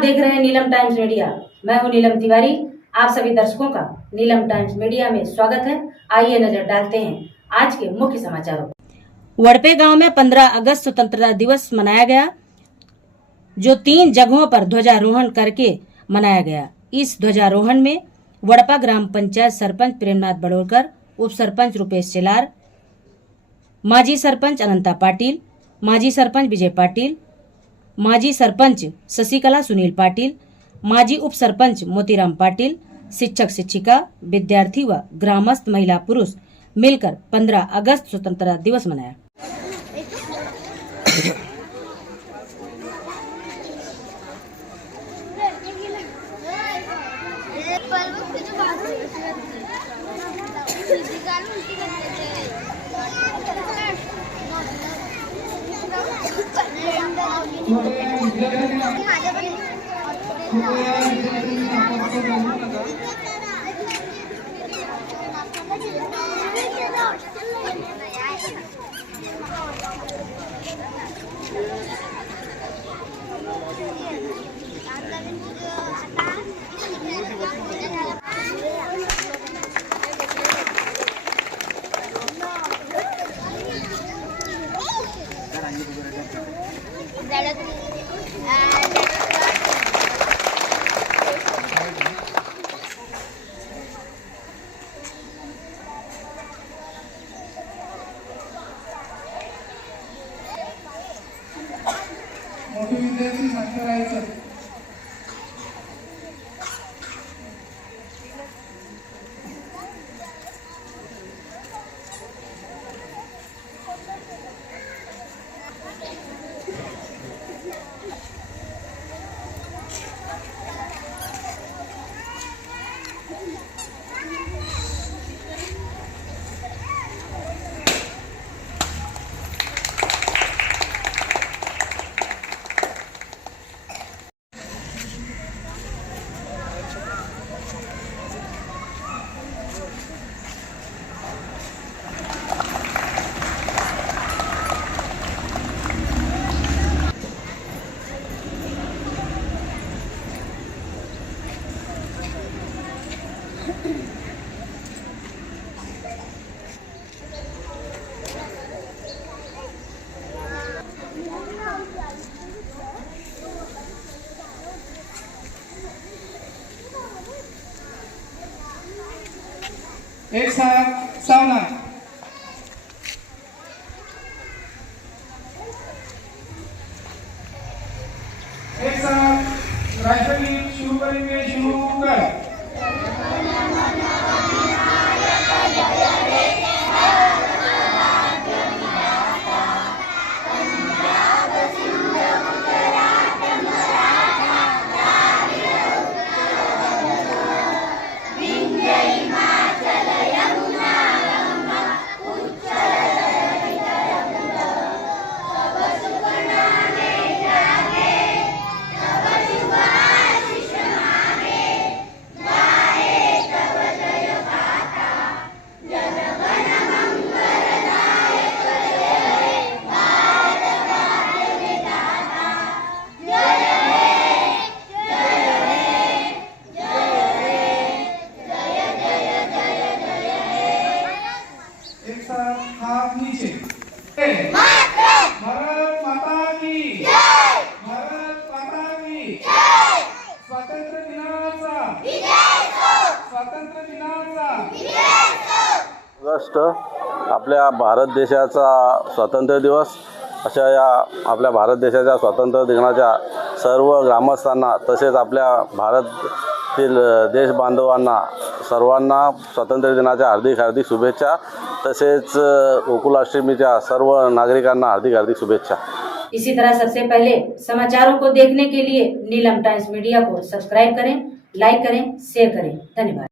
आप देख रहे हैं नीलम टाइम्स मीडिया। मैं हूं नीलम तिवारी। आप सभी दर्शकों का नीलम टाइम्स मीडिया में स्वागत है। आइए नजर डालते हैं आज के मुख्य समाचारों पर। वड़पे गांव में 15 अगस्त स्वतंत्रता दिवस मनाया गया, जो 3 जगहों पर ध्वजारोहण करके मनाया गया। इस ध्वजारोहण में वड़पा ग्राम पंचायत सरपंच प्रेमनाथ बड़ोलकर, उप सरपंच रुपेश चेलार, माजी सरपंच अनंता पाटिल, माजी सरपंच विजय पाटिल, माजी सरपंच शशिकला सुनील पाटिल, माजी उप सरपंच मोतीराम पाटिल, शिक्षक शिक्षिका, विद्यार्थी व ग्रामस्थ महिला पुरुष मिलकर 15 अगस्त स्वतंत्रता दिवस मनाया। मोठे विद्यार्थी मास्टर आहेत। एक साथ सावना एक साथ राष्ट्रीय गीत शुरू करेंगे। शुरू कर। हाथ नीचे। भारत माता की जय। भारत माता की जय। स्वातंत्र्य दिनाचा विजय हो। स्वातंत्र्य दिनाचा विजय हो। ऑगस्ट आपल्या भारत देशाचा स्वातंत्र्य दिवस। अशा या आपल्या भारत देशाच्या स्वातंत्र्य दिनाच्या सर्व ग्रामस्थांना तसेच आपल्या भारतातील देश बांधवांना सर्वांना स्वातंत्र्य दिनाच्या हार्दिक शुभेच्छा। तसेच गोकुलाष्टमीच्या सर्व नागरिकांना हार्दिक शुभेच्छा। इसी तरह सबसे पहले समाचारों को देखने के लिए नीलम टाइम्स मीडिया को सब्सक्राइब करें, लाइक करें, शेयर करें। धन्यवाद।